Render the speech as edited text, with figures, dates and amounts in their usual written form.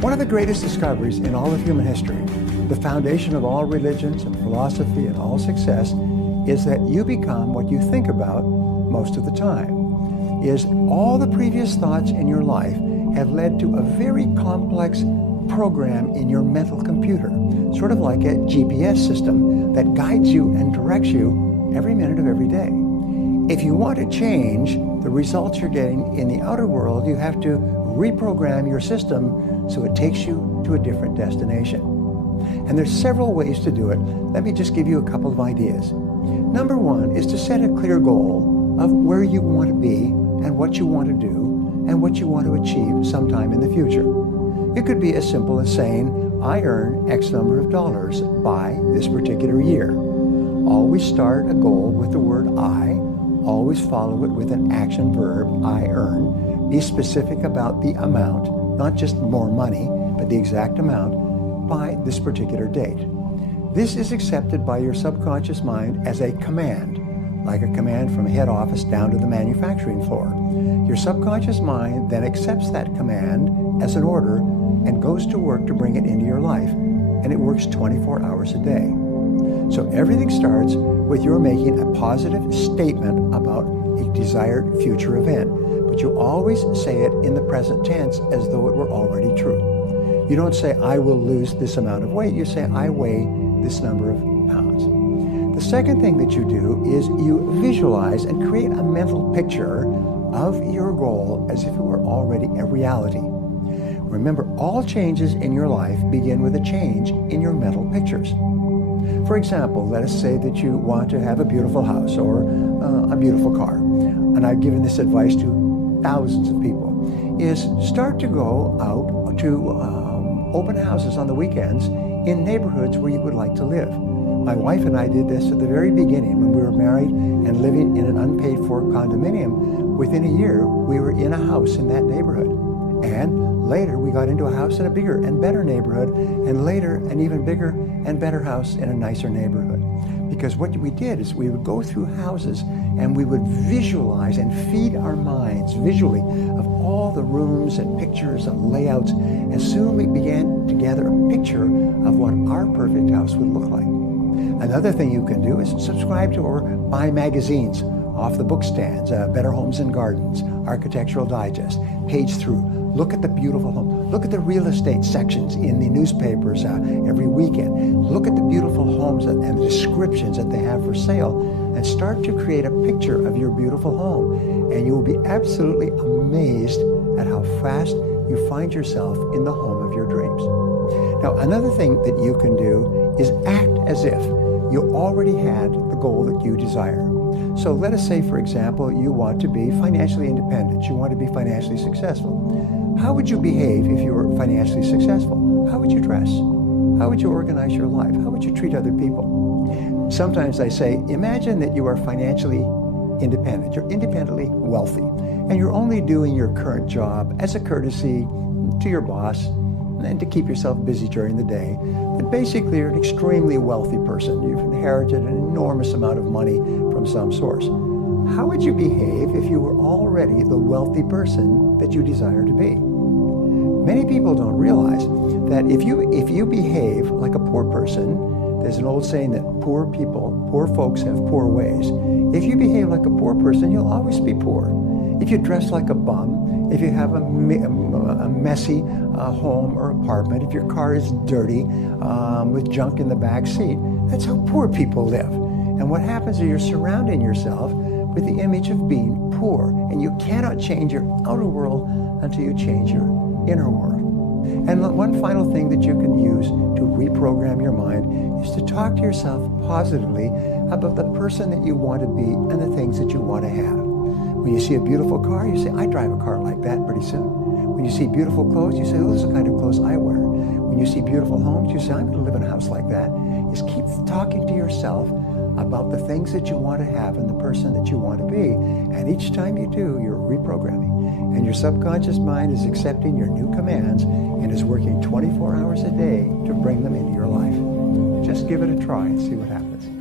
One of the greatest discoveries in all of human history, the foundation of all religions and philosophy and all success, is that you become what you think about most of the time. Is all the previous thoughts in your life have led to a very complex program in your mental computer, sort of like a GPS system that guides you and directs you every minute of every day. If you want to change the results you're getting in the outer world, you have to reprogram your system so it takes you to a different destination. And there's several ways to do it. Let me just give you a couple of ideas. Number one is to set a clear goal of where you want to be and what you want to do and what you want to achieve sometime in the future. It could be as simple as saying, I earn X number of dollars by this particular year. Always start a goal with the word I. Always follow it with an action verb, I earn. Be specific about the amount, not just more money, but the exact amount by this particular date. This is accepted by your subconscious mind as a command, like a command from head office down to the manufacturing floor. Your subconscious mind then accepts that command as an order and goes to work to bring it into your life, and it works 24 hours a day. So everything starts with your making a positive statement about a desired future event, but you always say it in the present tense as though it were already true. You don't say, I will lose this amount of weight. You say, I weigh this number of pounds. The second thing that you do is you visualize and create a mental picture of your goal as if it were already a reality. Remember, all changes in your life begin with a change in your mental pictures. For example, let us say that you want to have a beautiful house or a beautiful car. And I've given this advice to thousands of people, is start to go out to open houses on the weekends in neighborhoods where you would like to live. My wife and I did this at the very beginning when we were married and living in an unpaid-for condominium. Within a year, we were in a house in that neighborhood. And later, we got into a house in a bigger and better neighborhood, and later, an even bigger and better house in a nicer neighborhood. Because what we did is we would go through houses and we would visualize and feed our minds visually of all the rooms and pictures and layouts. And soon we began to gather a picture of what our perfect house would look like. Another thing you can do is subscribe to or buy magazines off the book stands, Better Homes and Gardens, Architectural Digest, Page Through. Look at the beautiful home. Look at the real estate sections in the newspapers every weekend. Look at the beautiful homes and the descriptions that they have for sale, and start to create a picture of your beautiful home. And you will be absolutely amazed at how fast you find yourself in the home of your dreams. Now, another thing that you can do is act as if you already had the goal that you desire. So let us say, for example, you want to be financially independent. You want to be financially successful. How would you behave if you were financially successful? How would you dress? How would you organize your life? How would you treat other people? Sometimes I say, imagine that you are financially independent. You're independently wealthy, and you're only doing your current job as a courtesy to your boss and to keep yourself busy during the day. But basically, you're an extremely wealthy person. You've inherited an enormous amount of money from some source. How would you behave if you were already the wealthy person that you desire to be? Many people don't realize that if you behave like a poor person, there's an old saying that poor folks have poor ways. If you behave like a poor person, you'll always be poor. If you dress like a bum, if you have a messy home or apartment, if your car is dirty with junk in the back seat, that's how poor people live. And what happens is you're surrounding yourself with the image of being poor, and you cannot change your outer world until you change your inner world. And one final thing that you can use to reprogram your mind is to talk to yourself positively about the person that you want to be and the things that you want to have. When you see a beautiful car, you say, I drive a car like that pretty soon. When you see beautiful clothes, you say, oh, this is the kind of clothes I wear. When you see beautiful homes, you say, I'm going to live in a house like that. Just keep talking to yourself about the things that you want to have and the person that you want to be. And each time you do, you're reprogramming. And your subconscious mind is accepting your new commands and is working 24 hours a day to bring them into your life. Just give it a try and see what happens.